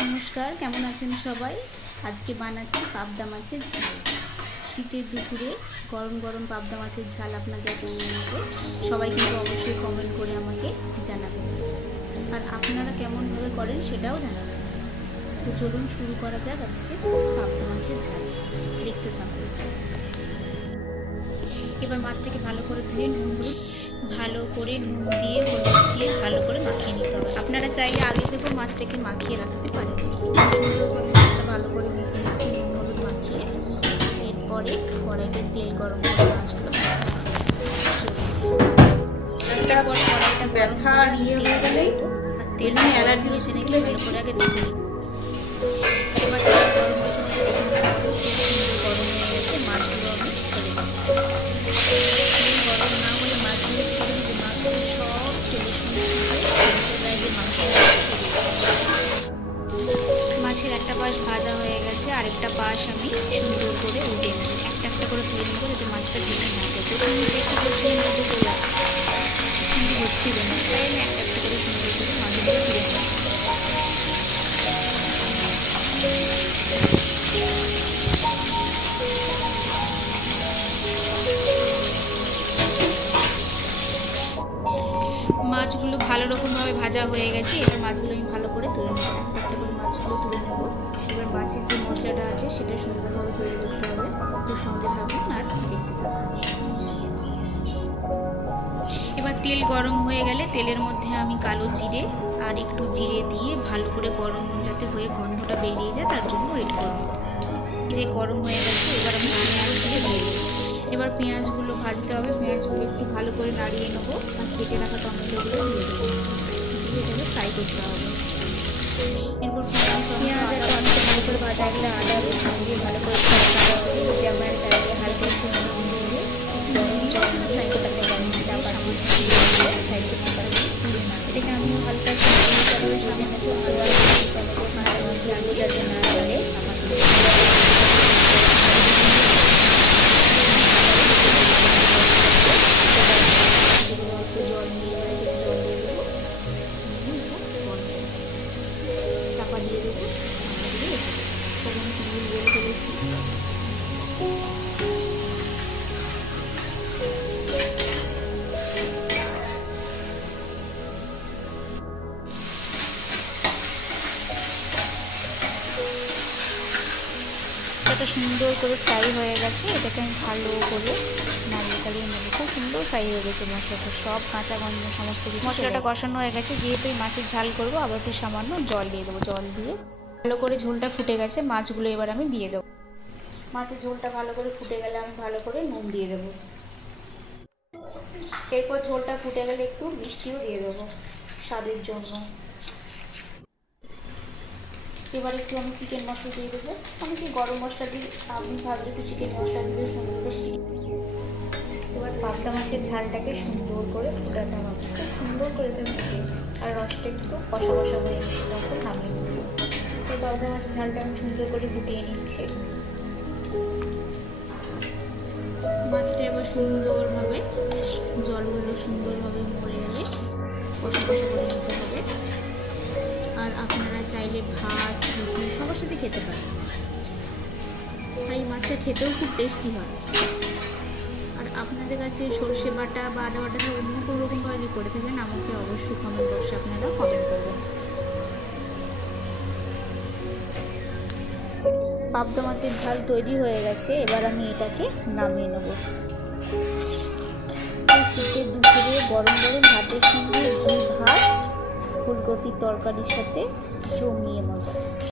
নমস্কার, কেমন আছেন সবাই? আজকে বানাচ্ছি পাবদা মাছের ঝাল। শীতের দুপুরে গরম গরম পাবদা মাছের ঝাল আপনাদের কেমন লাগে সবাই কিন্তু অবশ্যই কমেন্ট করে আমাকে জানাবেন, আর আপনারা কেমনভাবে করেন সেটাও জানাবেন। তো চলুন শুরু করা যাক আজকে পাবদা মাছের ঝাল। দেখতে থাকুন। এবার মাছটাকে ভালো করে ধুয়ে নুন দিয়ে হলুদ দিয়ে ভালো করে মাখিয়ে নিতে হবে। আপনারা চাইলে আগে থেকে মাছটাকে মাখিয়ে রাখতে পারেন। সুন্দর করে মাছটা ভালো করে মেখে নিচ্ছি নুন হলুদ মাখিয়ে। এরপরে কড়াইতে তেল গরম করে মাছগুলো ভাজতে হবে। তারপর কড়াইটা ব্যথা নিয়ে হয়ে গেলে আর তেল অ্যালার্জি হয়েছে নাকি ভালো করে আগে দেখে নিই। এবার তেল গরম হয়েছে নাকি দেখে নিতে হবে। তেল গরম হয়ে গেছে, মাছগুলো আমি ছেড়ে দেবো। তেল গরম না হলে মাছগুলো ছেড়ে দেবো, মাছগুলো সব তেলের সঙ্গে যে মাছের একটা পাশ ভাজা হয়ে গেছে, আরেকটা পাশ আমি সুন্দর করে উঠে নেব। একটা একটা করে তুলে নেবো যাতে মাছটা ভেঙে না যায়। প্রথমে চেষ্টা করছিলাম মধ্যে তোলা, কিন্তু হচ্ছিল না, তাই আমি একটা একটা করে সুন্দর করে মাছগুলো তুলে নিচ্ছি। মাছগুলো ভালো রকমভাবে ভাজা হয়ে গেছে। এবার মাছগুলো আমি ভালো করে তুলে নেব, একটা একটা করে মাছগুলো তুলে নেব। এবার মাছের যে মশলাটা আছে সেটা সুন্দরভাবে তৈরি করতে হবে। তো সঙ্গে থাকুন আর দেখতে থাকুন। এবার তেল গরম হয়ে গেলে তেলের মধ্যে আমি কালো জিরে আর একটু জিরে দিয়ে ভালো করে গরম যাতে হয়ে গন্ধটা বেরিয়ে যায় তার জন্য ওয়েট করব। যে গরম হয়ে গেছে, এবার আমি পেঁয়াজগুলো দিয়ে দেবো। এবার পেঁয়াজগুলো ভাজতে হবে। পেঁয়াজগুলো একটু ভালো করে নাড়িয়ে নেবো আর কেটে রাখা টমেটোগুলো দিয়ে দেবো। দিয়ে এটাকে ফ্রাই করতে হবে। এরপর পেঁয়াজ আর টমেটো ভালো করে ভাজা গেলে আদা রসুন দিয়ে ভালো করে ফ্রাই করতে হবে। এতে আমার চাইলে হালকা একটু নুন দিয়ে গরম জল ফ্রাই করতে পারবেন, চাপা ফ্রাই করতে পারবেন। এটাকে আমি হালকা ভেজে নেবো। আদা রসুন টমেটো কাঁচা মরিচ যাতে না চলে চাপা দিয়ে চাপা দিয়ে দেবো। সব আমি নুন বলে ফেলেছি। এটা সুন্দর করে ফ্রাই হয়ে গেছে। এটাকে আমি ভালো করে নাড়িয়ে চালিয়ে নেব। খুব সুন্দর ফ্রাই হয়ে গেছে মশলাটা, সব কাঁচা গন্ধ সমস্ত কিছু মশলাটা কষানো হয়ে গেছে। যেহেতু এই মাছের ঝাল করবো, আবার একটু সামান্য জল দিয়ে দেবো। জল দিয়ে ভালো করে ঝোলটা ফুটে গেছে, মাছগুলো এবার আমি দিয়ে দেবো। মাছের ঝোলটা ভালো করে ফুটে গেলে আমি ভালো করে নুন দিয়ে দেবো। এরপর ঝোলটা ফুটে গেলে একটু মিষ্টিও দিয়ে দেবো স্বাদের জন্য। এবার একটু আমি চিকেন মশলা দিয়ে দেবো। আমি কি গরম মশলা দিই, আপনি ভাবলে একটু চিকেন মশলা দিলে সুন্দর বেশি। এবার পাবদা মাছের ঝালটাকে সুন্দর করে ফুটাতে হবে, খুব সুন্দর করে দেবে। আর রসটা একটু কষা কষা হয়ে গেছে, তখন নামিয়ে নেব। এই পাবদা মাছের ঝালটা আমি সুন্দর করে ফুটিয়ে নিচ্ছি। মাছটা এবার সুন্দরভাবে জলগুলো সুন্দরভাবে মরে গেলে কষা কষা করে নিতে হবে। আর আপনারা চাইলে ভাত রুটি সবার সাথে খেতে পারেন। আর এই মাছটা খেতেও খুব টেস্টি হয়। আর আপনাদের কাছে সর্ষে বাটা বা আদা বাটা অন্য কোনো রকমভাবে যদি করে থাকেন, আমাকে অবশ্যই কমেন্ট বক্সে আপনারা কমেন্ট করবেন। পাবদা মাছের ঝাল তৈরি হয়ে গেছে। এবার আমি এটাকে নামিয়ে নেব। শীতের দুপুরে গরম গরম ভাতের সঙ্গে ঘি ভাত ফুলকপির তরকারির সাথে জমিয়ে মজা।